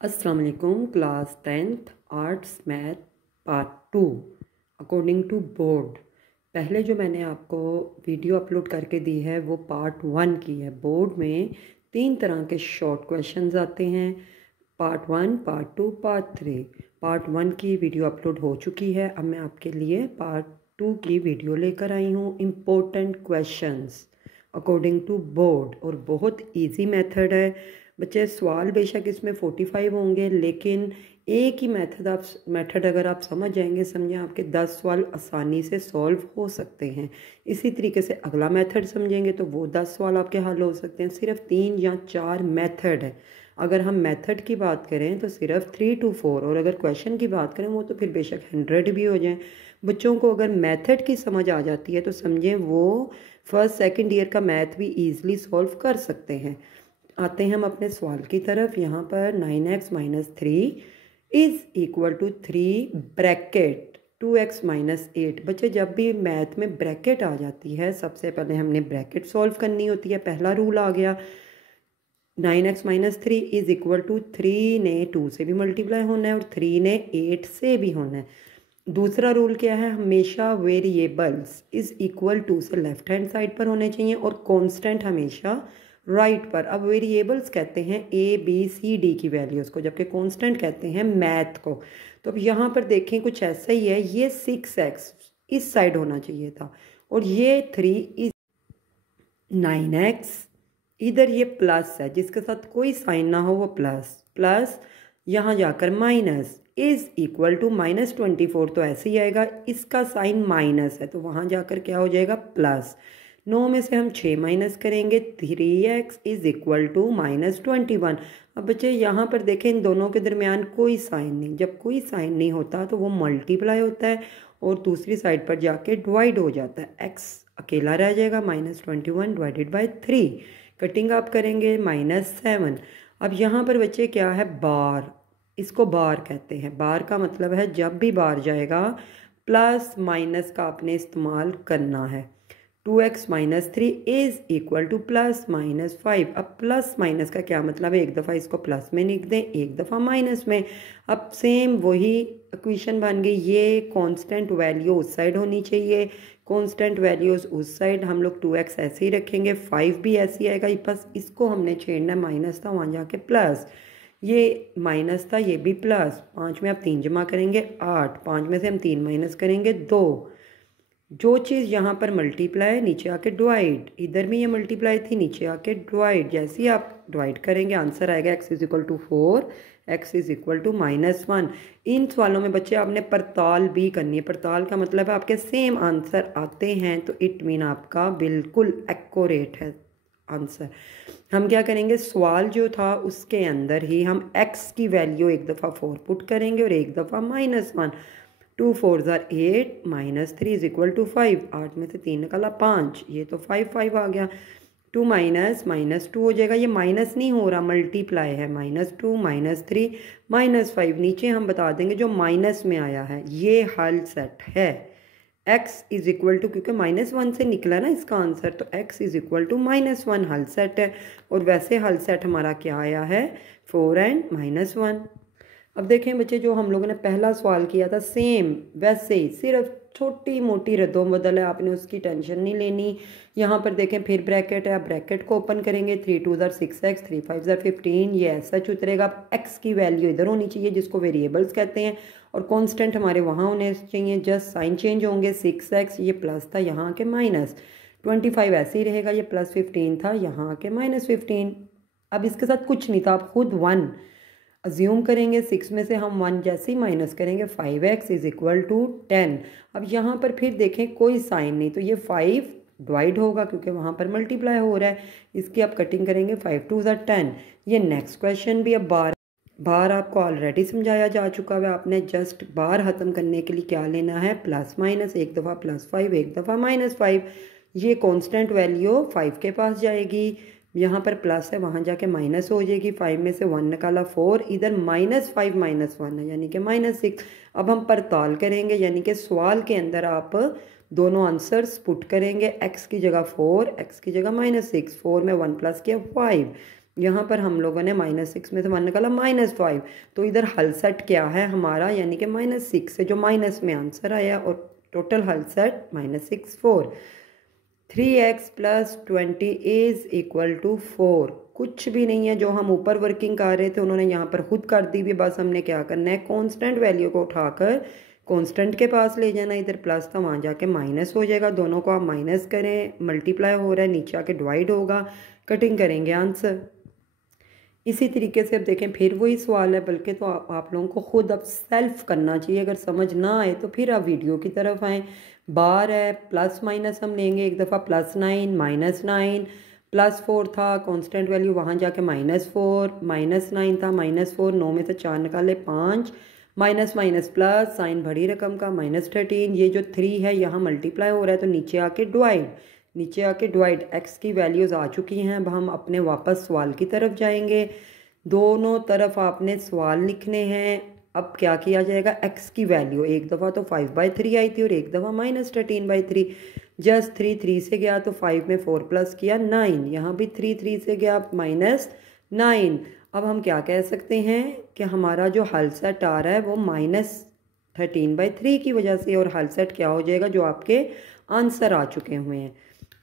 अस्सलाम वालेकुम। Class 10th arts math part 2 according to board. पहले जो मैंने आपको वीडियो अपलोड करके दी है वो पार्ट 1 की है। बोर्ड में 3 तरह के शॉर्ट क्वेश्चंस आते हैं, पार्ट 1, पार्ट 2, पार्ट 3। पार्ट 1 की वीडियो अपलोड हो चुकी है। अब मैं आपके लिए पार्ट 2 की वीडियो लेकर आई हूँ। Important questions according to board, और बहुत इजी मेथड है बच्चे। सवाल बेशक इसमें 45 होंगे, लेकिन एक ही मेथड अगर आप समझ जाएंगे, समझें आपके 10 सवाल आसानी से सॉल्व हो सकते हैं। इसी तरीके से अगला मेथड समझेंगे तो वो 10 सवाल आपके हल हो सकते हैं। सिर्फ 3 या 4 मेथड है। अगर हम मेथड की बात करें तो सिर्फ 3 to 4, और अगर क्वेश्चन की बात करें वो तो फिर बेशक 100 भी हो जाए। बच्चों को अगर मेथड की समझ आ जाती है तो समझें वो फर्स्ट सेकंड ईयर का मैथ भी ईजिली सॉल्व कर सकते हैं। आते हैं हम अपने सवाल की तरफ। यहाँ पर 9x - 3 is equal to 3 bracket 2x - 8। बच्चे जब भी मैथ में ब्रैकेट आ जाती है सबसे पहले हमने ब्रैकेट सॉल्व करनी होती है। पहला रूल आ गया, 9x - 3 इज़ इक्वल टू 3 ने 2 से भी मल्टीप्लाई होना है और 3 ने 8 से भी होना है। दूसरा रूल क्या है, हमेशा वेरिएबल्स इज़ इक्वल टू से लेफ्ट हैंड साइड पर होने चाहिए और कांस्टेंट हमेशा राइट पर। अब वेरिएबल्स कहते हैं ABCD की वैल्यूज़ को, जबकि कांस्टेंट कहते हैं मैथ को। तो अब यहाँ पर देखें कुछ ऐसा ही है। ये 6x इस साइड होना चाहिए था और ये 3 इज 9x इधर ये प्लस है, जिसके साथ कोई साइन ना हो वो प्लस प्लस, यहाँ जाकर माइनस इज़ इक्वल टू -24। तो ऐसे ही आएगा, इसका साइन माइनस है तो वहाँ जाकर क्या हो जाएगा प्लस। 9 में से हम 6 माइनस करेंगे, 3x इज़ इक्वल टू -21। अब बच्चे यहाँ पर देखें इन दोनों के दरमियान कोई साइन नहीं। जब कोई साइन नहीं होता तो वो मल्टीप्लाई होता है और दूसरी साइड पर जाके डिवाइड हो जाता है। x अकेला रह जाएगा, -21 डिवाइडेड बाई 3। कटिंग आप करेंगे -7। अब यहाँ पर बच्चे क्या है, बार, इसको बार कहते हैं। बार का मतलब है जब भी बार जाएगा प्लस माइनस का आपने इस्तेमाल करना है। 2x - 3 is equal to +-5। अब प्लस माइनस का क्या मतलब है, एक दफ़ा इसको प्लस में लिख दें, एक दफ़ा माइनस में। अब सेम वही इक्वेशन बन गई। ये कांस्टेंट वैल्यू उस साइड होनी चाहिए, कांस्टेंट वैल्यूज़ उस साइड। हम लोग 2x ऐसे ही रखेंगे, 5 भी ऐसे ही आएगा। बस इसको हमने छेड़ना है, माइनस था वहाँ जाके प्लस, ये माइनस था ये भी प्लस। 5 में आप 3 जमा करेंगे 8, 5 में से हम 3 माइनस करेंगे 2। जो चीज़ यहाँ पर मल्टीप्लाई नीचे आके डिवाइड, इधर भी ये मल्टीप्लाई थी नीचे आके डिवाइड। जैसे ही आप डिवाइड करेंगे आंसर आएगा x is equal to 4, x is equal to -1। इन सवालों में बच्चे आपने पड़ताल भी करनी है। पड़ताल का मतलब है आपके सेम आंसर आते हैं तो इट मीन आपका बिल्कुल एक्यूरेट है आंसर। हम क्या करेंगे, सवाल जो था उसके अंदर ही हम x की वैल्यू एक दफ़ा 4 पुट करेंगे और एक दफ़ा -1। 2 4 8 -3 इज इक्वल टू 5। 8 में से 3 निकाला 5, ये तो 5 आ गया। 2 -2 हो जाएगा, ये माइनस नहीं हो रहा मल्टीप्लाई है। -2 -3 -5, नीचे हम बता देंगे जो माइनस में आया है ये हल सेट है। x इज इक्वल टू, क्योंकि -1 से निकला ना इसका आंसर, तो x इज इक्वल टू -1 हल सेट है। और वैसे हल सेट हमारा क्या आया है, 4 and -1। अब देखें बच्चे, जो हम लोगों ने पहला सवाल किया था सेम वैसे ही, सिर्फ छोटी मोटी रद्दों बदल है, आपने उसकी टेंशन नहीं लेनी। यहाँ पर देखें फिर ब्रैकेट है, आप ब्रैकेट को ओपन करेंगे, 3 2 6x, 3 5 15, ये ऐसा सच उतरेगा। x की वैल्यू इधर होनी चाहिए जिसको वेरिएबल्स कहते हैं, और कांस्टेंट हमारे वहाँ होने चाहिए, जस्ट साइन चेंज होंगे। 6x ये प्लस था, यहाँ के माइनस। 25 ऐसे ही रहेगा, ये +15 था, यहाँ के -15। अब इसके साथ कुछ नहीं था, आप खुद 1 अज्यूम करेंगे। 6 में से हम 1 जैसे ही माइनस करेंगे, 5x इज इक्वल टू 10। अब यहाँ पर फिर देखें कोई साइन नहीं, तो ये 5 डिवाइड होगा क्योंकि वहाँ पर मल्टीप्लाई हो रहा है। इसकी आप कटिंग करेंगे, 5 2 10। ये नेक्स्ट क्वेश्चन भी अब बार आपको ऑलरेडी समझाया जा चुका है। आपने जस्ट बार ख़त्म करने के लिए क्या लेना है, प्लस माइनस, एक दफ़ा +5 एक दफ़ा -5। ये कांस्टेंट वैल्यू 5 के पास जाएगी, यहाँ पर प्लस है वहाँ जाके माइनस हो जाएगी। 5 में से 1 निकाला 4, इधर -5 -1 है यानी कि -6। अब हम पड़ताल करेंगे, यानी कि सवाल के अंदर आप दोनों आंसर्स पुट करेंगे। x की जगह 4, x की जगह -6। 4 में 1 प्लस किया 5, यहाँ पर हम लोगों ने -6 में से 1 निकाला -5, तो इधर हल सेट क्या है हमारा, यानी कि -6 से जो माइनस में आंसर आया, और टोटल हल set -6 4। 3x + 20 is equal to 4। कुछ भी नहीं है, जो हम ऊपर वर्किंग कर रहे थे उन्होंने यहाँ पर खुद कर दी भी। बस हमने क्या करना है, कांस्टेंट वैल्यू को उठाकर कांस्टेंट के पास ले जाना। इधर प्लस था, वहाँ जाके माइनस हो जाएगा। दोनों को आप माइनस करें, मल्टीप्लाई हो रहा है, नीचे आके डिवाइड होगा, कटिंग करेंगे आंसर। इसी तरीके से अब देखें, फिर वही सवाल है, बल्कि तो आप लोगों को खुद अब सेल्फ करना चाहिए। अगर समझ ना आए तो फिर आप वीडियो की तरफ आएँ। बार है, प्लस माइनस हम लेंगे, एक दफ़ा +9 -9 +4 था, कांस्टेंट वैल्यू वहाँ जाके -4, -9 था -4, 9 में से 4 निकाले 5, माइनस माइनस प्लस, साइन बड़ी रकम का -13। ये जो 3 है यहाँ मल्टीप्लाई हो रहा है, तो नीचे आके डिवाइड, एक्स की वैल्यूज़ आ चुकी हैं। अब हम अपने वापस सवाल की तरफ जाएंगे। दोनों तरफ आपने सवाल लिखने हैं। अब क्या किया जाएगा, एक्स की वैल्यू एक दफ़ा तो 5/3 आई थी और एक दफ़ा -13/3। जस्ट 3 से गया तो 5 में 4 प्लस किया 9, यहाँ भी 3 से गया -9। अब हम क्या कह सकते हैं कि हमारा जो हल सेट आ रहा है वो -13/3 की वजह से, और हल सेट क्या हो जाएगा, जो आपके आंसर आ चुके हुए हैं।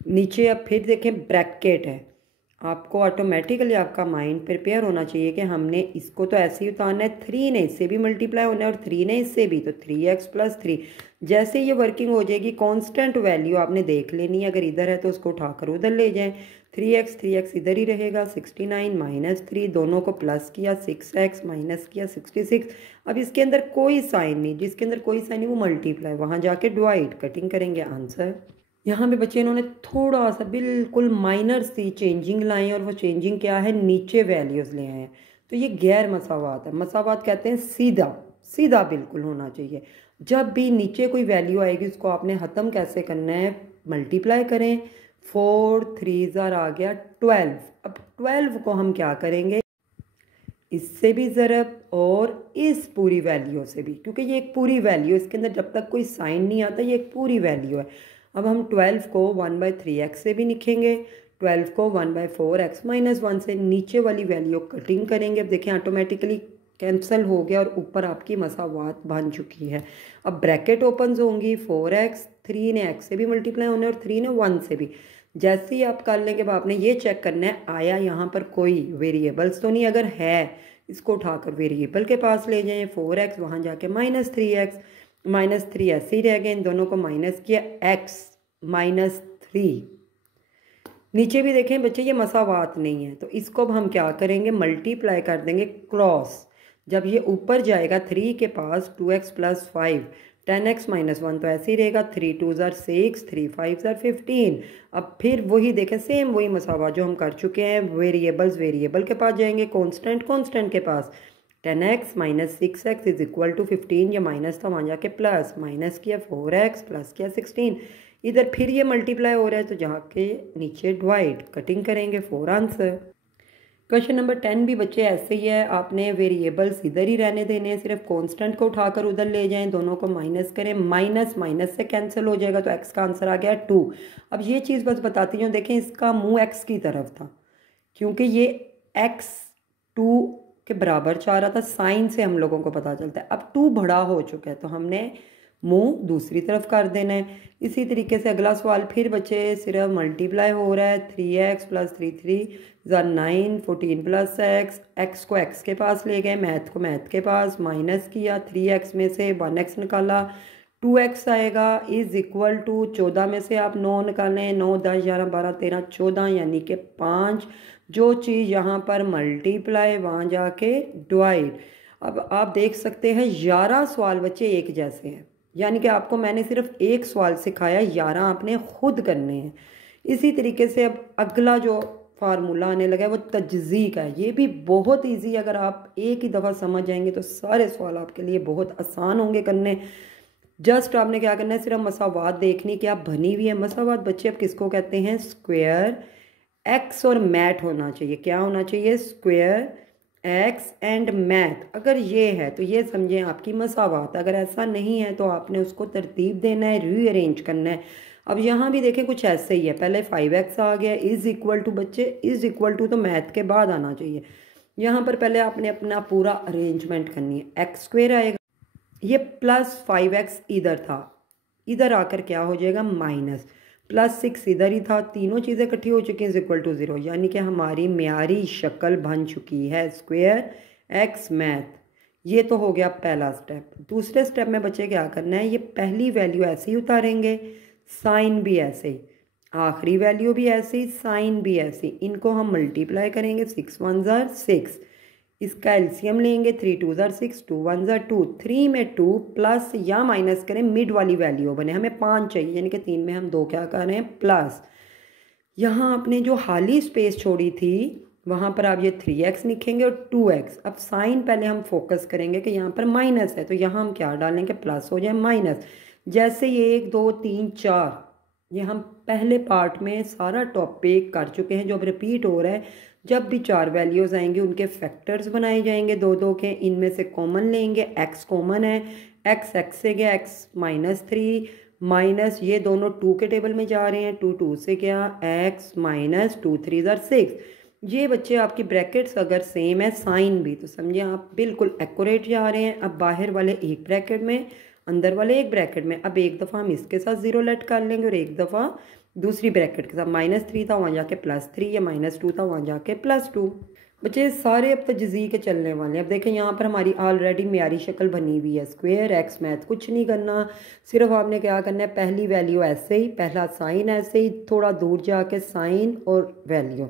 नीचे अब फिर देखें, ब्रैकेट है। आपको ऑटोमेटिकली आपका माइंड प्रिपेयर होना चाहिए कि हमने इसको तो ऐसे ही उतारना है, 3 ने इससे भी मल्टीप्लाई होना है और 3 ने इससे भी, तो 3x + 3। जैसे ये वर्किंग हो जाएगी, कांस्टेंट वैल्यू आपने देख लेनी है, अगर इधर है तो उसको उठाकर उधर ले जाएं। 3x इधर ही रहेगा, 69 -3, दोनों को प्लस किया, 6x माइनस किया 66। अब इसके अंदर कोई साइन नहीं, जिसके अंदर कोई साइन नहीं वो मल्टीप्लाई, वहाँ जाके डिवाइड, कटिंग करेंगे आंसर। यहाँ पे बच्चे इन्होंने थोड़ा सा बिल्कुल माइनर सी चेंजिंग लाई, और वो चेंजिंग क्या है, नीचे वैल्यूज़ ले आए हैं। तो ये गैर मसावात है। मसावात कहते हैं सीधा सीधा बिल्कुल होना चाहिए। जब भी नीचे कोई वैल्यू आएगी उसको आपने ख़त्म कैसे करना है, मल्टीप्लाई करें। 4 3 आ गया 12। अब 12 को हम क्या करेंगे, इससे भी ज़रब और इस पूरी वैल्यू से भी, क्योंकि ये एक पूरी वैल्यू, इसके अंदर जब तक कोई साइन नहीं आता ये एक पूरी वैल्यू है। अब हम 12 को 1/3x से भी लिखेंगे, 12 को 1/4x - 1 से, नीचे वाली वैल्यू कटिंग करेंगे। अब देखें ऑटोमेटिकली कैंसिल हो गया और ऊपर आपकी मसावात बन चुकी है। अब ब्रैकेट ओपन होंगी, 4x, 3 ने x से भी मल्टीप्लाई होने और 3 ने 1 से भी। जैसे ही आप कर लेंगे, अब आपने ये चेक करना है आया यहाँ पर कोई वेरिएबल्स तो नहीं, अगर है इसको उठाकर वेरिएबल के पास ले जाएं। 4x वहाँ जाके -3x, -3 ऐसे ही रह गए, इन दोनों को माइनस किया, x -3। नीचे भी देखें बच्चे ये मसावात नहीं है, तो इसको अब हम क्या करेंगे, मल्टीप्लाई कर देंगे क्रॉस। जब ये ऊपर जाएगा 3 के पास, 2x + 5, 10x - 1 तो ऐसे ही रहेगा, 3 2 6, 3 5 15। अब फिर वही देखें, सेम वही मसावा जो हम कर चुके हैं। वेरिएबल्स वेरिएबल के पास जाएंगे, कांस्टेंट के पास। 10x - 6x is equal to 15, ये माइनस था वहाँ जाके प्लस, माइनस किया 4x, प्लस किया 16। इधर फिर ये मल्टीप्लाई हो रहा है तो जाके नीचे डिवाइड, कटिंग करेंगे 4 आंसर। क्वेश्चन नंबर 10 भी बच्चे ऐसे ही है, आपने वेरिएबल्स इधर ही रहने देने हैं, सिर्फ कांस्टेंट को उठाकर उधर ले जाएं, दोनों को माइनस करें, माइनस माइनस से कैंसिल हो जाएगा, तो x का आंसर आ गया 2। अब ये चीज़ बस बताती हूँ, देखें इसका मुंह x की तरफ था, क्योंकि ये x 2 के बराबर चाह रहा था, साइन से हम लोगों को पता चलता है। अब 2 बड़ा हो चुका है तो हमने मुंह दूसरी तरफ कर देना है। इसी तरीके से अगला सवाल फिर बच्चे सिर्फ मल्टीप्लाई हो रहा है, 3x + 3 3 9, 14 + x, x को x के पास ले गए, मैथ को मैथ के पास, माइनस किया, 3x में से 1x निकाला, 2x आएगा इज इक्वल टू 14 में से आप 9 निकालें, 9 10 11 12 13 14, यानी कि 5। जो चीज़ यहाँ पर मल्टीप्लाई वहाँ जाके डिवाइड। अब आप देख सकते हैं 11 सवाल बच्चे एक जैसे हैं, यानी कि आपको मैंने सिर्फ एक सवाल सिखाया, 11 आपने खुद करने हैं। इसी तरीके से अब अगला जो फार्मूला आने लगा है वो तजज़ी का है। ये भी बहुत इजी, अगर आप एक ही दफ़ा समझ जाएंगे तो सारे सवाल आपके लिए बहुत आसान होंगे करने। जस्ट आपने क्या करना है, सिर्फ मसावात देखनी कि आप बनी हुई है। मसावात बच्चे अब किसको कहते हैं, स्क्वायर, एक्स और मैट होना चाहिए। क्या होना चाहिए, स्क्वायर, एक्स एंड मैथ। अगर ये है तो ये समझें आपकी मसावात, अगर ऐसा नहीं है तो आपने उसको तरतीब देना है, रीअरेंज करना है। अब यहाँ भी देखें कुछ ऐसे ही है, पहले 5x आ गया, इज़ इक्वल टू, बच्चे इज़ इक्वल टू तो मैथ के बाद आना चाहिए। यहाँ पर पहले आपने अपना पूरा अरेंजमेंट करनी है, एक्स स्क्वेयर आएगा, ये प्लस 5x इधर था, इधर आकर क्या हो जाएगा माइनस, प्लस 6 इधर ही था, तीनों चीज़ें इकट्ठी हो चुकी हैं इज इक्वल टू 0, यानी कि हमारी म्यारी शक्ल बन चुकी है स्क्वेयर एक्स मैथ। ये तो हो गया पहला स्टेप। दूसरे स्टेप में बच्चे क्या करना है, ये पहली वैल्यू ऐसे ही उतारेंगे, साइन भी ऐसे ही, आखिरी वैल्यू भी ऐसे ही, साइन भी ऐसे ही, इनको हम मल्टीप्लाई करेंगे, 6 1 ज़ार 6, इसका एलसीएम लेंगे, 3 2 ज़ार 6, 2 1 ज़ार 2, 3 में 2 प्लस या माइनस करें, मिड वाली वैल्यू बने, हमें 5 चाहिए, यानी कि 3 में हम 2 क्या कर रहे हैं प्लस। यहाँ आपने जो खाली स्पेस छोड़ी थी वहाँ पर आप ये 3x लिखेंगे और 2x। अब साइन पहले हम फोकस करेंगे कि यहाँ पर माइनस है, तो यहाँ हम क्या डालेंगे, प्लस हो जाए माइनस। जैसे ये 1 2 3 4, ये हम पहले पार्ट में सारा टॉपिक कर चुके हैं, जो अब रिपीट हो रहा है। जब भी 4 वैल्यूज़ आएंगे उनके फैक्टर्स बनाए जाएंगे 2 2 के, इनमें से कॉमन लेंगे, x कॉमन है, x से गया x -3 माइनस ये दोनों 2 के टेबल में जा रहे हैं, 2 2 से क्या x -2 3 ज़ार 6। ये बच्चे आपकी ब्रैकेट्स अगर सेम है साइन भी, तो समझिए आप बिल्कुल एक्यूरेट जा रहे हैं। अब बाहर वाले एक ब्रैकेट में, अंदर वाले एक ब्रैकेट में, अब एक दफ़ा हम इसके साथ 0 लेट कर लेंगे और एक दफ़ा दूसरी ब्रैकेट के साथ, -3 था वहाँ जाके +3, या -2 था वहाँ जाके +2। बच्चे सारे अब तो जज़ी के चलने वाले हैं। अब देखें यहाँ पर हमारी ऑलरेडी म्यारी शक्ल बनी हुई है, स्क्वायर एक्स मैथ। कुछ नहीं करना, सिर्फ आपने क्या करना है, पहली वैल्यू ऐसे ही, पहला साइन ऐसे ही, थोड़ा दूर जाके साइन और वैल्यू,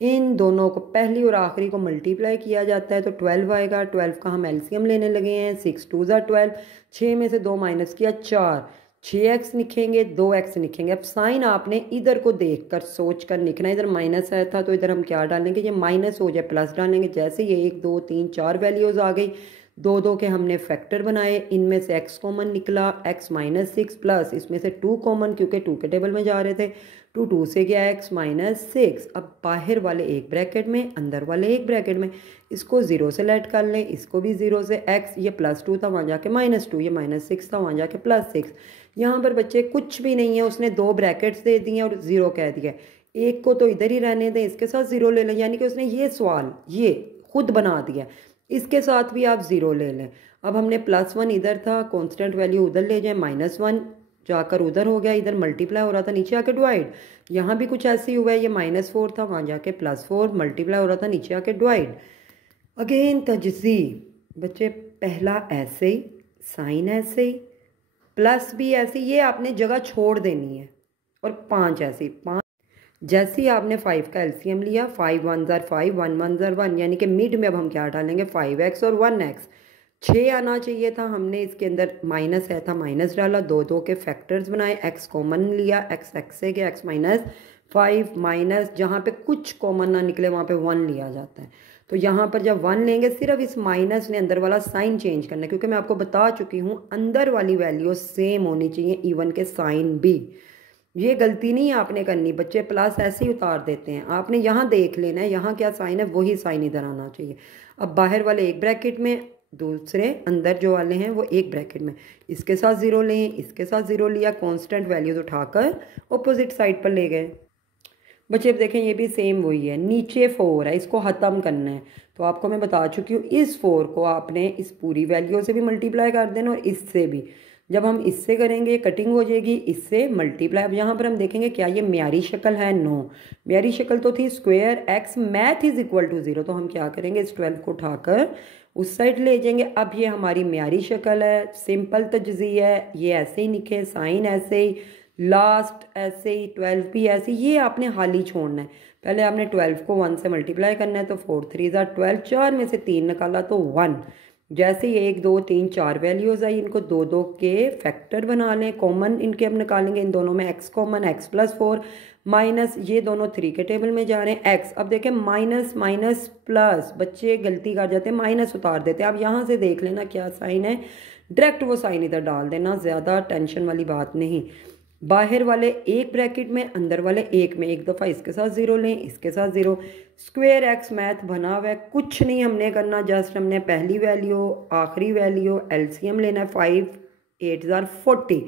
इन दोनों को पहली और आखिरी को मल्टीप्लाई किया जाता है तो 12 आएगा। 12 का हम एलसीएम लेने लगे हैं, 6 2 ज़ार 12, 6 में से 2 माइनस किया 4, 6x लिखेंगे, 2x लिखेंगे। अब साइन आपने इधर को देखकर सोच कर लिखना है, इधर माइनस आया था तो इधर हम क्या डालेंगे, ये माइनस हो जाए प्लस डालेंगे। जैसे ये 1 2 3 4 वैल्यूज़ आ गई, 2 2 के हमने फैक्टर बनाए, इनमें से x कॉमन निकला, x -6 प्लस इसमें से 2 कॉमन, क्योंकि 2 के टेबल में जा रहे थे, 2 2 से गया x -6। अब बाहर वाले एक ब्रैकेट में, अंदर वाले एक ब्रैकेट में, इसको 0 से लेट कर लें, इसको भी 0 से, x ये +2 था वहाँ जाके -2, ये -6 था वहाँ जाके +6। यहाँ पर बच्चे कुछ भी नहीं है, उसने 2 ब्रैकेट्स दे दिए और 0 कह दिया, एक को तो इधर ही रहने दें, इसके साथ 0 ले लें, यानी कि उसने ये सवाल ये खुद बना दिया, इसके साथ भी आप 0 ले लें। अब हमने +1 इधर था, कांस्टेंट वैल्यू उधर ले जाए, -1 जाकर उधर हो गया, इधर मल्टीप्लाई हो रहा था नीचे आके डिवाइड, यहाँ भी कुछ ऐसे ही हुआ है, ये -4 था वहाँ जाके +4 मल्टीप्लाई हो रहा था नीचे आके डिवाइड। अगेन तजज़ी, बच्चे पहला ऐसे ही, साइन ऐसे ही, प्लस भी ऐसे, ये आपने जगह छोड़ देनी है, और 5 ऐसे, 5 जैसे ही आपने 5 का एलसीएम लिया, 5 1 ज़ार 5, 1 1 ज़ार 1, यानी कि मिड में अब हम क्या डालेंगे, 5x और 1x। 6 आना चाहिए था, हमने इसके अंदर माइनस है था माइनस डाला, 2 2 के फैक्टर्स बनाए, x कॉमन लिया, x से गया x -5 माइनस, जहाँ पे कुछ कॉमन ना निकले वहाँ पे 1 लिया जाता है। तो यहाँ पर जब 1 लेंगे, सिर्फ इस माइनस ने अंदर वाला साइन चेंज करना है, क्योंकि मैं आपको बता चुकी हूँ अंदर वाली वैल्यू सेम होनी चाहिए, इवन के साइन भी। ये गलती नहीं आपने करनी, बच्चे प्लस ऐसे ही उतार देते हैं, आपने यहाँ देख लेना है यहाँ क्या साइन है, वही साइन इधर आना चाहिए। अब बाहर वाले एक ब्रैकेट में, दूसरे अंदर जो वाले हैं वो एक ब्रैकेट में, इसके साथ 0 लें, इसके साथ 0 लिया, कांस्टेंट वैल्यूज उठाकर ऑपोजिट साइड पर ले गए। बच्चे अब देखें ये भी सेम वही है, नीचे 4 है, इसको ख़त्म करना है, तो आपको मैं बता चुकी हूँ, इस 4 को आपने इस पूरी वैल्यू से भी मल्टीप्लाई कर देना और इससे भी। जब हम इससे करेंगे कटिंग हो जाएगी, इससे मल्टीप्लाई। अब यहाँ पर हम देखेंगे क्या ये म्यारी शक्ल है, नो, म्यारी शक्ल तो थी square x math is equal to 0, तो हम क्या करेंगे, इस 12 को उठाकर उस साइड ले जाएंगे। अब ये हमारी म्यारी शक्ल है, सिंपल तजज़ी है, ये ऐसे ही लिखे, साइन ऐसे ही, लास्ट ऐसे ही, 12 भी ऐसे ही, ये आपने हाल ही छोड़ना है। पहले आपने 12 को 1 से मल्टीप्लाई करना है, तो 4 3 ज़ार 12, 4 में से 3 निकाला तो 1। जैसे ही 1 2 3 4 वैल्यूज़ आई, इनको 2 2 के फैक्टर बना लें, कॉमन इनके अब निकालेंगे, इन दोनों में x कॉमन, x +4 माइनस ये दोनों 3 के टेबल में जा रहे हैं, x। अब देखें माइनस माइनस प्लस, बच्चे गलती कर जाते हैं, माइनस उतार देते हैं। अब यहाँ से देख लेना क्या साइन है, डायरेक्ट वो साइन इधर डाल देना, ज़्यादा टेंशन वाली बात नहीं। बाहर वाले एक ब्रैकेट में, अंदर वाले एक में, एक दफ़ा इसके साथ 0 लें, इसके साथ 0, स्क्वायर एक्स मैथ बना हुआ है, कुछ नहीं हमने करना, जस्ट हमने पहली वैल्यू आखिरी वैल्यू एलसीएम लेना है, 5 8 ज़ार 40,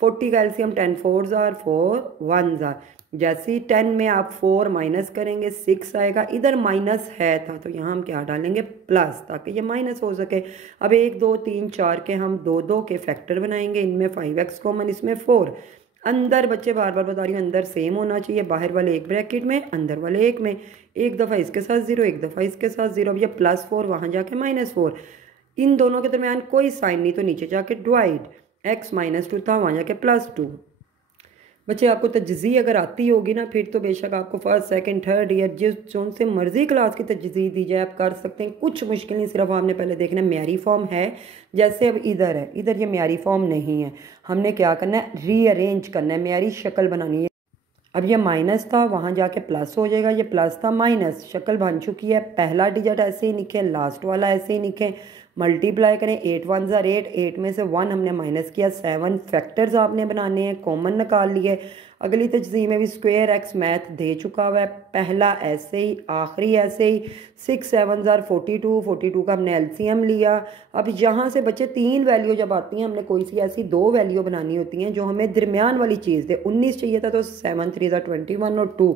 40 का LCM 10 4s are 4 1s are. जैसे ही 10 में आप 4 माइनस करेंगे 6 आएगा। इधर माइनस है था तो यहाँ हम क्या डालेंगे प्लस, ताकि ये माइनस हो सके। अब 1 2 3 4 के हम 2 2 के फैक्टर बनाएंगे। इनमें 5x कॉमन, इसमें 4। अंदर बच्चे बार बार बता रही हूँ अंदर सेम होना चाहिए, बाहर वाले एक ब्रैकेट में अंदर वाले एक में। एक दफ़ा इसके साथ 0, एक दफ़ा इसके साथ 0। अब ये +4 वहाँ जाके -4, इन दोनों के दरमियान कोई साइन नहीं तो नीचे जाके डिवाइड। x -2 था वहाँ जाके +2। बच्चे आपको तजज़ी अगर आती होगी ना फिर तो बेशक आपको फर्स्ट सेकंड थर्ड ईयर जिस जोन से मर्जी क्लास की तजज़ी दी जाए आप कर सकते हैं, कुछ मुश्किल नहीं। सिर्फ आपने पहले देखना है म्यारी फॉर्म है। जैसे अब इधर है, इधर ये म्यारी फॉर्म नहीं है, हमने क्या करना है रीअरेंज करना है, म्यारी शक्ल बनानी है। अब ये माइनस था वहाँ जाके प्लस हो जाएगा, ये प्लस था माइनस, शक्ल बन चुकी है। पहला डिजिट ऐसे ही लिखे, लास्ट वाला ऐसे ही लिखे, मल्टीप्लाई करें। 8 1s आर 8, 8 में से 1 हमने माइनस किया, 7 फैक्टर्स आपने बनाने हैं, कॉमन निकाल लिए। अगली तजज़ी में भी स्क्वायर एक्स मैथ दे चुका हुआ है, पहला ऐसे ही आखिरी ऐसे ही। 6 7s आर 42, 42 का हमने एलसीएम लिया। अब यहाँ से बच्चे 3 वैल्यू जब आती हैं हमने कोई सी ऐसी 2 वैल्यू बनानी होती हैं जो हमें दरमियान वाली चीज़ दे। 19 चाहिए था तो 7 3 21 और 2,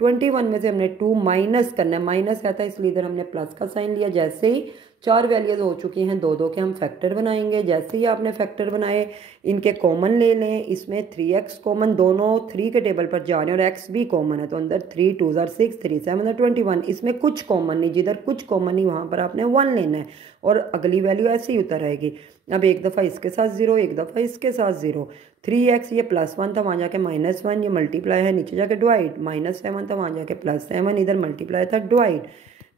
21 में से हमने 2 माइनस करना है, माइनस आता है इसलिए इधर हमने प्लस का साइन लिया। जैसे ही 4 वैल्यूज हो चुकी हैं, 2 2 के हम फैक्टर बनाएंगे। जैसे ही आपने फैक्टर बनाए इनके कॉमन ले लें, इसमें 3x कॉमन, दोनों 3 के टेबल पर जा रहे हैं और x भी कॉमन है तो अंदर 3 2s आर 6, 3 7 आर 21। इसमें कुछ कॉमन नहीं, जिधर कुछ कॉमन नहीं वहाँ पर आपने 1 लेना है और अगली वैल्यू ऐसे ही उतर आएगी। अब एक दफ़ा इसके साथ 0, एक दफ़ा इसके साथ 0। 3x ये +1 था वहाँ जाके -1, ये मल्टीप्लाई है नीचे जाके डिवाइड। -7 था वहाँ जाके +7, इधर मल्टीप्लाई था डिवाइड।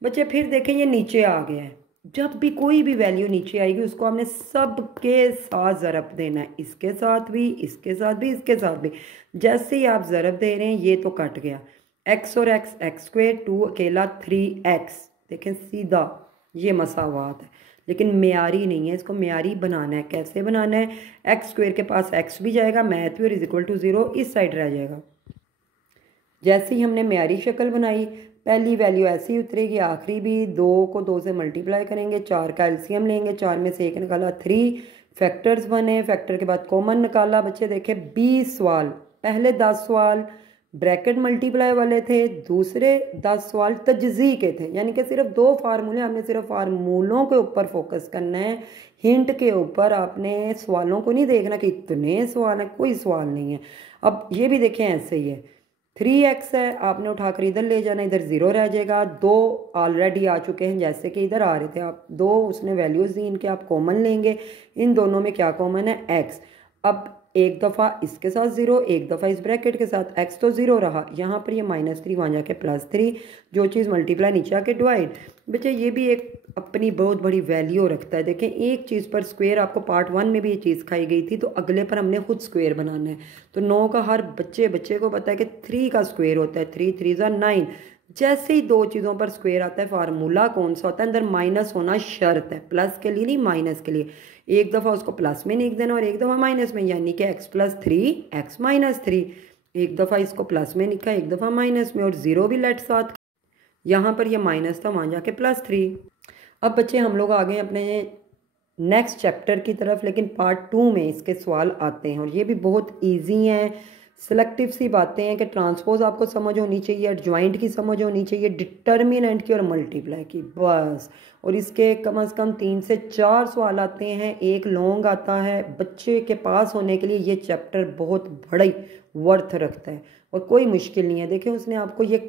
बच्चे फिर देखें ये नीचे आ गया है। जब भी कोई भी वैल्यू नीचे आएगी उसको हमने सबके साथ ज़रब देना है, इसके साथ भी, इसके साथ भी, इसके साथ भी। जैसे ही आप ज़रब दे रहे हैं ये तो कट गया, x और x स्क्वायर, 2 अकेला 3x। देखें सीधा ये मसावात है, लेकिन म्यारी नहीं है, इसको म्यारी बनाना है। कैसे बनाना है, एक्स स्क्वायर के पास x भी जाएगा, मैथ भी, और =0 इस साइड रह जाएगा। जैसे ही हमने म्यारी शक्ल बनाई, पहली वैल्यू ऐसी ही उतरेगी, आखिरी भी। 2 को 2 से मल्टीप्लाई करेंगे, 4 का एलसीएम लेंगे, 4 में से 1 निकाला, 3 फैक्टर्स बने, फैक्टर के बाद कॉमन निकाला। बच्चे देखे 20 सवाल, पहले 10 सवाल ब्रैकेट मल्टीप्लाई वाले थे, दूसरे 10 सवाल तजज़ी के थे। यानी कि सिर्फ 2 फार्मूले, हमने सिर्फ फार्मूलों के ऊपर फोकस करना है, हिंट के ऊपर आपने सवालों को नहीं देखना कि इतने सवाल हैं, कोई सवाल नहीं है। अब ये भी देखें ऐसे ही है, 3x है, आपने उठाकर इधर ले जाना, इधर 0 रह जाएगा। 2 ऑलरेडी आ चुके हैं जैसे कि इधर आ रहे थे, आप 2 उसने वैल्यूज़ दी, इनके आप कॉमन लेंगे। इन दोनों में क्या कॉमन है, x। अब एक दफ़ा इसके साथ 0, एक दफ़ा इस ब्रैकेट के साथ, x तो 0 रहा, यहाँ पर ये -3 वहाँ जाके +3, जो चीज़ मल्टीप्लाई नीचे आके डिवाइड। बच्चे ये भी एक अपनी बहुत बड़ी वैल्यू रखता है। देखें एक चीज़ पर स्क्वायर, आपको पार्ट 1 में भी ये चीज़ खाई गई थी, तो अगले पर हमने खुद स्क्वायर बनाना है। तो 9 का हर बच्चे को पता है कि 3 का स्क्वायर होता है, 3 3s आर 9। जैसे ही 2 चीज़ों पर स्क्वायर आता है, फार्मूला कौन सा होता है, अंदर माइनस होना शर्त है, प्लस के लिए नहीं माइनस के लिए। एक दफ़ा उसको प्लस में लिख देना और एक दफ़ा माइनस में, यानी कि x+3 x-3। एक दफ़ा इसको प्लस में लिखा, एक दफ़ा माइनस में, और 0 भी लेट साथ। यहाँ पर ये माइनस था, वहाँ जाके +3। अब बच्चे हम लोग आ गए अपने नेक्स्ट चैप्टर की तरफ, लेकिन पार्ट 2 में इसके सवाल आते हैं और ये भी बहुत ईजी हैं। सिलेक्टिव सी बातें हैं कि ट्रांसपोज आपको समझ होनी चाहिए, एडजॉइंट की समझ होनी चाहिए, डिटर्मिनेंट की और मल्टीप्लाई की, बस। और इसके कम से कम 3 से 4 सवाल आते हैं, एक लॉन्ग आता है। बच्चे के पास होने के लिए ये चैप्टर बहुत बड़ा ही वर्थ रखता है और कोई मुश्किल नहीं है। देखें उसने आपको ये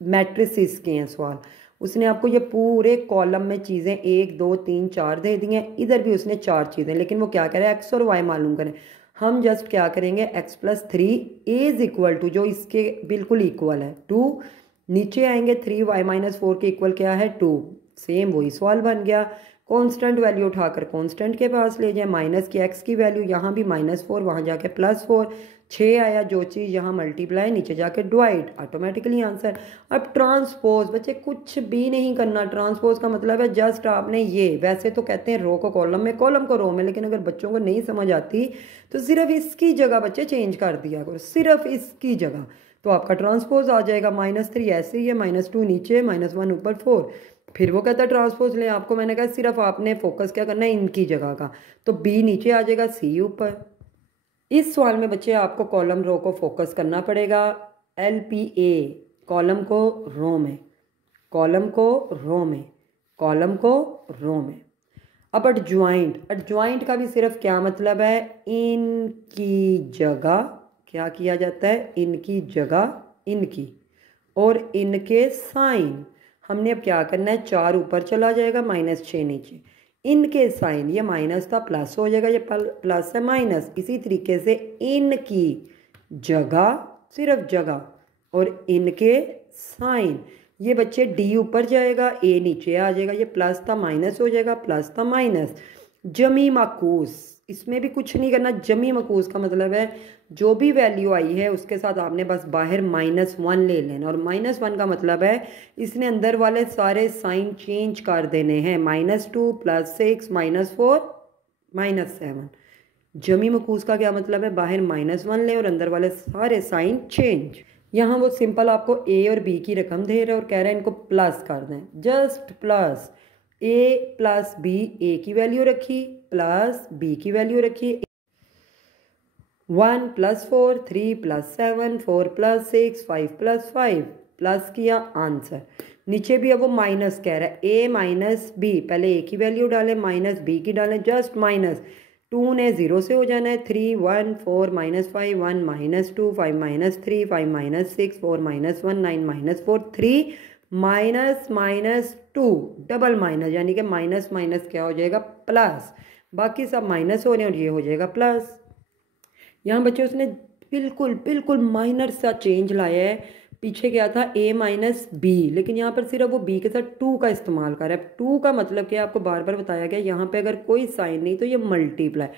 मैट्रिसेस के हैं सवाल, उसने आपको ये पूरे कॉलम में चीज़ें 1 2 3 4 दे दी हैं, इधर भी उसने 4 चीज़ें, लेकिन वो क्या करें, x और y मालूम करें। हम जस्ट क्या करेंगे, x+3 = जो इसके बिल्कुल इक्वल है 2, नीचे आएंगे 3y-4 के इक्वल क्या है 2, सेम वही सवाल बन गया। कांस्टेंट वैल्यू उठाकर कांस्टेंट के पास ले जाए, माइनस की x की वैल्यू, यहाँ भी -4 वहाँ जाके +4, 6 आया, जो चीज़ यहाँ मल्टीप्लाई नीचे जाके डिवाइड, ऑटोमेटिकली आंसर। अब ट्रांसपोज, बच्चे कुछ भी नहीं करना। ट्रांसपोज का मतलब है जस्ट आपने ये, वैसे तो कहते हैं रो को कॉलम में, कॉलम को रो में, लेकिन अगर बच्चों को नहीं समझ आती तो सिर्फ इसकी जगह बच्चे चेंज कर दिया करो, सिर्फ इसकी जगह, तो आपका ट्रांसपोज आ जाएगा। -3 ऐसे ही है, -2 नीचे, -1 ऊपर, 4। फिर वो कहता है ट्रांसपोज लें, आपको मैंने कहा सिर्फ आपने फोकस क्या करना है, इनकी जगह का। तो B नीचे आ जाएगा, C ऊपर, इस सवाल में बच्चे आपको कॉलम रो को फोकस करना पड़ेगा। LPA कॉलम को रो में, कॉलम को रो में, कॉलम को रो में। अब एडजॉइंट का भी सिर्फ क्या मतलब है, इनकी जगह क्या किया जाता है, इनकी जगह इनकी और इनके साइन। हमने अब क्या करना है, 4 ऊपर चला जाएगा, -6 नीचे। इनके साइन, ये माइनस था प्लस हो जाएगा, ये प्लस है माइनस। इसी तरीके से इनकी जगह, सिर्फ जगह, और इनके साइन। ये बच्चे डी ऊपर जाएगा, ए नीचे आ जाएगा, ये प्लस था माइनस हो जाएगा, प्लस था माइनस। जमी माकूस, इसमें भी कुछ नहीं करना। जमी माकूस का मतलब है जो भी वैल्यू आई है उसके साथ आपने बस बाहर -1 ले लेना। और -1 का मतलब है इसने अंदर वाले सारे साइन चेंज कर देने हैं, -2 +6 -4 -7। जमी मकूस का क्या मतलब है, बाहर -1 लें और अंदर वाले सारे साइन चेंज। यहाँ वो सिंपल आपको ए और बी की रकम दे रहे हैं और कह रहे हैं इनको प्लस कर दें, जस्ट प्लस। ए प्लस बी, ए की वैल्यू रखी प्लस बी की वैल्यू रखी। 1 + 4, 3 + 7, 4 + 6, 5 + 5, प्लस किया, आंसर। नीचे भी अब वो माइनस कह रहा है, ए माइनस बी, पहले ए की वैल्यू डालें माइनस बी की डालें, जस्ट माइनस। 2 ने 0 से हो जाना है, 3 1 4 -5 1 -2 5 -3 5 -6 4 -1 9 -4 3 -2 डबल माइनस, यानी कि माइनस माइनस क्या हो जाएगा, प्लस। बाकी सब माइनस हो रहे हैं और ये हो जाएगा प्लस। यहाँ बच्चों उसने बिल्कुल बिल्कुल माइनर सा चेंज लाया है। पीछे क्या था, a - b, लेकिन यहाँ पर सिर्फ वो b के साथ 2 का इस्तेमाल कर रहा है। 2 का मतलब क्या, आपको बार बार बताया गया, यहाँ पे अगर कोई साइन नहीं तो ये मल्टीप्लाई।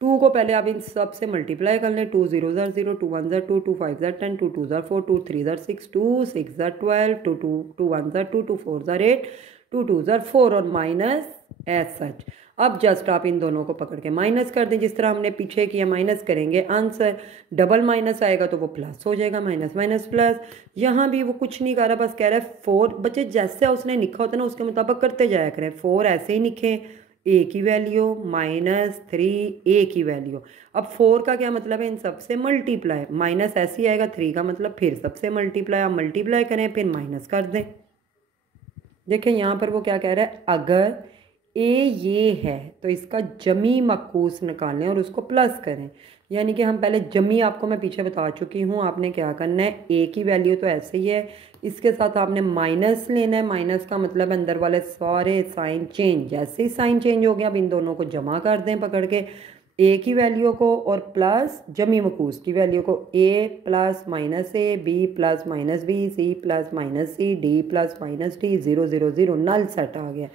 2 को पहले आप इन सब से मल्टीप्लाई कर लें। 2 0 0, 2 1 2, 2 5 10, 2 2 4, 2 3 6, 2 6 12, 2 2 1 2, 2 4 8, 2 2 4 और माइनस एज सच। अब जस्ट आप इन दोनों को पकड़ के माइनस कर दें, जिस तरह हमने पीछे किया, माइनस करेंगे, आंसर डबल माइनस आएगा तो वो प्लस हो जाएगा, माइनस माइनस प्लस। यहाँ भी वो कुछ नहीं कर रहा, बस कह रहा है 4। बच्चे जैसे उसने लिखा होता है ना उसके मुताबिक करते जाया करें। 4 ऐसे ही लिखें, ए की वैल्यू -3 ए की वैल्यू। अब 4 का क्या मतलब है, इन सबसे मल्टीप्लाई, माइनस ऐसे ही आएगा, 3 का मतलब फिर सबसे मल्टीप्लाई। आप मल्टीप्लाई करें फिर माइनस कर दें। देखें यहाँ पर वो क्या कह रहा है, अगर ए ये है तो इसका जमी मकूस निकालें और उसको प्लस करें। यानी कि हम पहले जमी, आपको मैं पीछे बता चुकी हूँ, आपने क्या करना है, ए की वैल्यू तो ऐसे ही है, इसके साथ आपने माइनस लेना है। माइनस का मतलब अंदर वाले सारे साइन चेंज। जैसे ही साइन चेंज हो गया, अब इन दोनों को जमा कर दें पकड़ के, ए की वैल्यू को और प्लस जमी मकूस की वैल्यू को। A plus minus A, B plus minus B, C plus minus C, D plus minus D, 0 0 0, null set आ गया।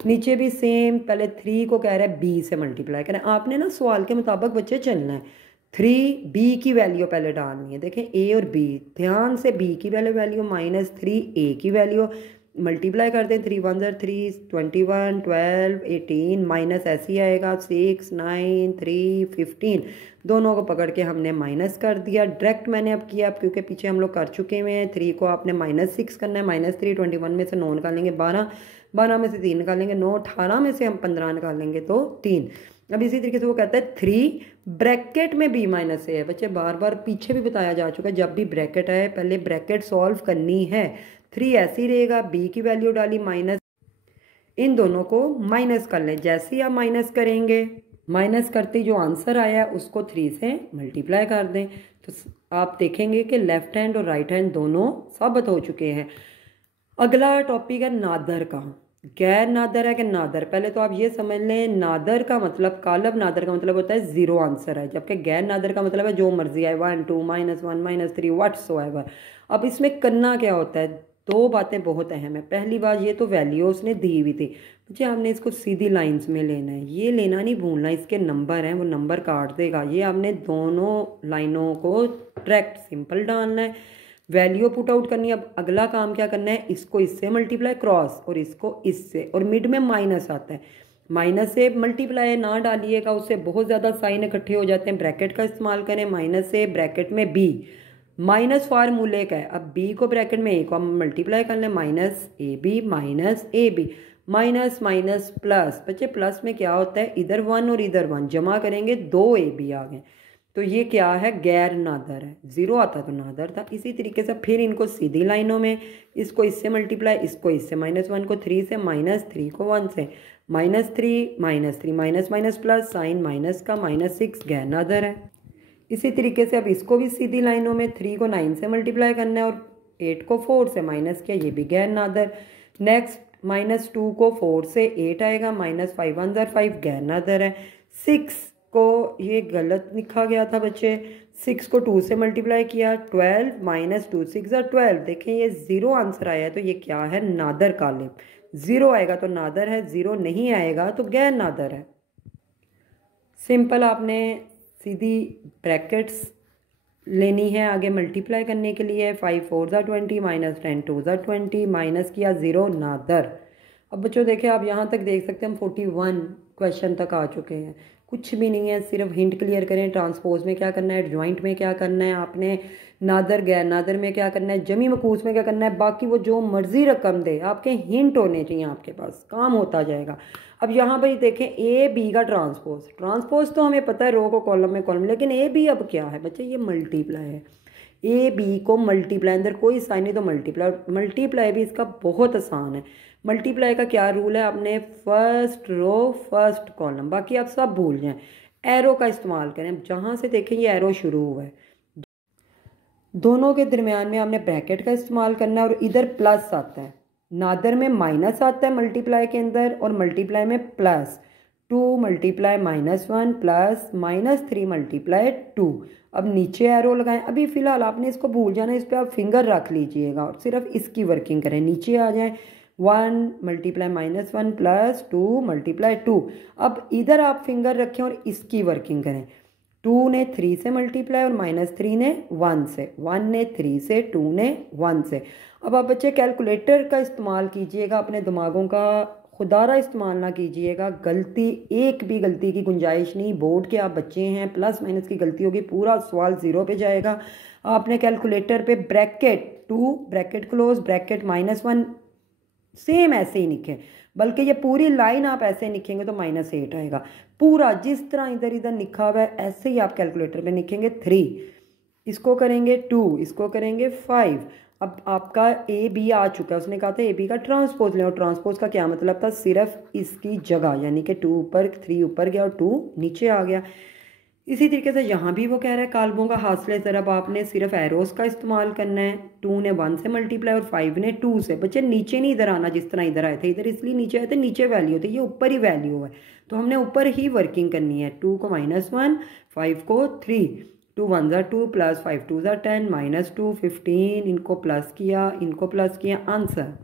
नीचे भी सेम, पहले 3 को कह रहा है बी से मल्टीप्लाई करें। आपने ना सवाल के मुताबिक बच्चे चलना है। 3 बी की वैल्यू पहले डालनी है। देखें ए और बी, ध्यान से, बी की वैल्यू -3, ए की वैल्यू मल्टीप्लाई कर दें। 3 1 3, 21 12 18, माइनस ऐसे ही आएगा, 6 9 3 15। दोनों को पकड़ के हमने माइनस कर दिया। डायरेक्ट मैंने अब किया, अब क्योंकि पीछे हम लोग कर चुके हुए हैं। 3 को आपने -6 करना है, -3, 21 में से 9 निकालेंगे 12, 12 में से 3 निकालेंगे 9, 18 में से हम 15 निकालेंगे तो 3। अब इसी तरीके से वो कहता है 3 ब्रैकेट में b - a है। बच्चे बार बार पीछे भी बताया जा चुका है, जब भी ब्रैकेट आए पहले ब्रैकेट सॉल्व करनी है। 3 ऐसे ही रहेगा, b की वैल्यू डाली माइनस, इन दोनों को माइनस कर लें। जैसे ही आप माइनस करेंगे, माइनस करते जो आंसर आया उसको 3 से मल्टीप्लाई कर दें, तो आप देखेंगे कि लेफ्ट हैंड और राइट हैंड दोनों साबित हो चुके हैं। अगला टॉपिक है नादर का। गैर नादर है कि नादर, पहले तो आप ये समझ लें, नादर का मतलब, कालब नादर का मतलब होता है 0 आंसर है, जबकि गैर नादर का मतलब है जो मर्जी आए, 1 2 -1 -3 व्हाट्सोएवर। अब इसमें करना क्या होता है, 2 बातें बहुत अहम है। पहली बात, ये तो वैल्यू उसने दी हुई थी, मुझे आपने इसको सीधी लाइंस में लेना है, ये लेना नहीं भूलना, इसके नंबर हैं वो नंबर काट देगा। ये आपने दोनों लाइनों को डायरेक्ट सिंपल डालना है, वैल्यू पुट आउट करनी है। अब अगला काम क्या करना है, इसको इससे मल्टीप्लाई क्रॉस और इसको इससे, और मिड में माइनस आता है, माइनस से मल्टीप्लाई ना डालिएगा, उससे बहुत ज़्यादा साइन इकट्ठे हो जाते हैं। ब्रैकेट का इस्तेमाल करें, माइनस से ब्रैकेट में बी, माइनस फार्मूले का है। अब बी को ब्रैकेट में ए को हम मल्टीप्लाई कर लें, -ab -ab, minus minus plus. बच्चे प्लस में क्या होता है, इधर 1 और इधर 1 जमा करेंगे, 2ab आ गए। तो ये क्या है, गैर नादर है। 0 आता तो नादर था। इसी तरीके से फिर इनको सीधी लाइनों में, इसको इससे मल्टीप्लाई, इसको इससे, -1 को 3 से, -3 को 1 से, -3 minus minus plus, sign minus का, -6 गैर नादर है। इसी तरीके से अब इसको भी सीधी लाइनों में 3 को 9 से मल्टीप्लाई करना है और 8 को 4 से माइनस किया, ये भी गैर नादर। नेक्स्ट -2 को 4 से 8 आएगा, -5 1 ज़र 5 गैर नादर है। 6 को ये गलत लिखा गया था बच्चे, 6 को 2 से मल्टीप्लाई किया, 12 -2 6 ज़र 12। देखें ये 0 आंसर आया है, तो ये क्या है, नादर कालिब। 0 आएगा तो नादर है, 0 नहीं आएगा तो गैर नादर है। सिंपल आपने सीधी ब्रैकेट्स लेनी है आगे मल्टीप्लाई करने के लिए। 5 4 ज़ा 20, -10 2 ज़ा 20, माइनस किया 0 नादर। अब बच्चों देखें आप यहाँ तक देख सकते हैं, हम 41 क्वेश्चन तक आ चुके हैं। कुछ भी नहीं है, सिर्फ हिंट क्लियर करें। ट्रांसपोज में क्या करना है, जॉइंट में क्या करना है आपने, नादर गैर नादर में क्या करना है, जमी मकूस में क्या करना है। बाकी वो जो मर्जी रकम दे, आपके हिंट होने चाहिए, आपके पास काम होता जाएगा। अब यहाँ पर देखें ए बी का ट्रांसपोज तो हमें पता है, रो को कॉलम में कॉलम, लेकिन ए बी अब क्या है बच्चे, ये मल्टीप्लाई है। ए बी को मल्टीप्लाई, अंदर कोई साइन नहीं तो मल्टीप्लाई भी इसका बहुत आसान है। मल्टीप्लाई का क्या रूल है, आपने फर्स्ट रो फर्स्ट कॉलम, बाकी आप सब भूल जाएं। एरो का इस्तेमाल करें। अब जहाँ से देखें ये एरो शुरू हुआ है, दोनों के दरमियान में आपने ब्रैकेट का इस्तेमाल करना है और इधर प्लस आता है। नादर में माइनस आता है मल्टीप्लाई के अंदर, और मल्टीप्लाई में प्लस। 2 multiply -1 plus -3 multiply 2। अब नीचे एरो लगाएं। अभी फ़िलहाल आपने इसको भूल जाना, इस पर आप फिंगर रख लीजिएगा और सिर्फ इसकी वर्किंग करें। नीचे आ जाएं, 1 मल्टीप्लाई -1 प्लस 2 मल्टीप्लाई 2। अब इधर आप फिंगर रखें और इसकी वर्किंग करें। 2 ने 3 से मल्टीप्लाई और -3 ने 1 से, 1 ने 3 से, 2 ने 1 से। अब आप बच्चे कैलकुलेटर का इस्तेमाल कीजिएगा, अपने दिमागों का खुदारा इस्तेमाल ना कीजिएगा। गलती, एक भी गलती की गुंजाइश नहीं। बोर्ड के आप बच्चे हैं, प्लस माइनस की गलती होगी, पूरा सवाल 0 पे जाएगा। आपने कैलकुलेटर पे bracket 2 bracket close bracket -1 same ऐसे ही लिखें, बल्कि ये पूरी लाइन आप ऐसे लिखेंगे तो -8 आएगा। पूरा जिस तरह इधर इधर लिखा हुआ है ऐसे ही आप कैलकुलेटर पे लिखेंगे। 3 इसको करेंगे 2, इसको करेंगे 5। अब आपका ए बी आ चुका है, उसने कहा था ए बी का ट्रांसपोज लें, और ट्रांसपोज का क्या मतलब था, सिर्फ इसकी जगह, यानी कि 2 ऊपर 3 ऊपर गया और 2 नीचे आ गया। इसी तरीके से यहाँ भी वो कह रहा है कालबों का हासिल ज़रब आपने सिर्फ एरोस का इस्तेमाल करना है। 2 ने 1 से मल्टीप्लाई और 5 ने 2 से। बच्चे नीचे नहीं इधर आना, जिस तरह इधर आए थे, इधर इसलिए नीचे आए थे, नीचे वैल्यू थे, ये ऊपर ही वैल्यू है, तो हमने ऊपर ही वर्किंग करनी है। 2 को -1, 5 को 3, 2 1 ज़ा 2 प्लस 5 2 ज़ा 10 -2 15। इनको प्लस किया, इनको प्लस किया, आंसर।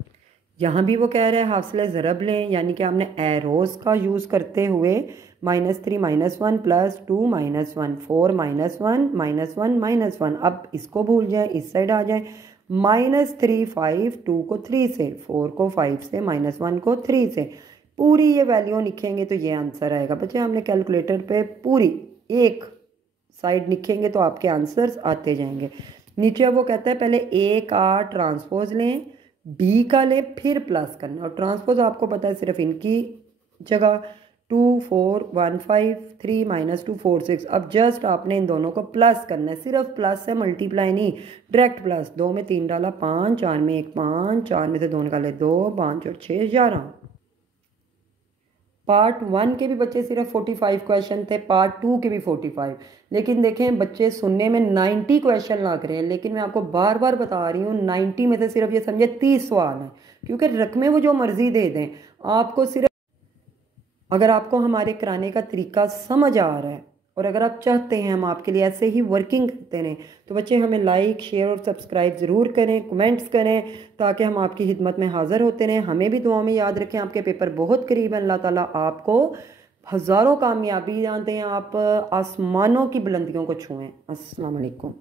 यहाँ भी वो कह रहे हैं हासिल ज़रब लें, यानी कि आपने एरोस का यूज़ करते हुए -3 -1 प्लस 2 -1 4 -1 -1 अब इसको भूल जाए, इस साइड आ जाए। -3 5 2 को 3 से, 4 को 5 से, -1 को 3 से। पूरी ये वैल्यू लिखेंगे तो ये आंसर आएगा। बच्चे हमने कैलकुलेटर पे पूरी एक साइड लिखेंगे तो आपके आंसर्स आते जाएंगे। नीचे वो कहता है पहले ए का ट्रांसपोज लें, बी का लें, फिर प्लस करना। और ट्रांसपोज आपको पता है सिर्फ इनकी जगह 2 4 1 5 3 -2 4 6। अब जस्ट आपने इन दोनों को प्लस करना है, सिर्फ प्लस है, मल्टीप्लाई नहीं, डायरेक्ट प्लस। 2 में 3 डाला 5, 4 में 1 5, 4 में से 2 निकाले 2, 5 और 6 11। पार्ट 1 के भी बच्चे सिर्फ 45 क्वेश्चन थे, पार्ट 2 के भी 45। लेकिन देखें बच्चे सुनने में 90 क्वेश्चन लग रहे हैं, लेकिन मैं आपको बार बार बता रही हूँ 90 में से सिर्फ ये समझे 30 सवाल हैं, क्योंकि रकमें वो जो मर्जी दे दें आपको। सिर्फ अगर आपको हमारे कराने का तरीका समझ आ रहा है और अगर आप चाहते हैं हम आपके लिए ऐसे ही वर्किंग करते रहें, तो बच्चे हमें लाइक शेयर और सब्सक्राइब ज़रूर करें, कमेंट्स करें, ताकि हम आपकी खिदमत में हाज़िर होते रहें। हमें भी दुआ में याद रखें, आपके पेपर बहुत करीब है। अल्लाह ताला आपको हज़ारों कामयाबी दें, आप आसमानों की बुलंदियों को छुएं। अस्सलाम वालेकुम।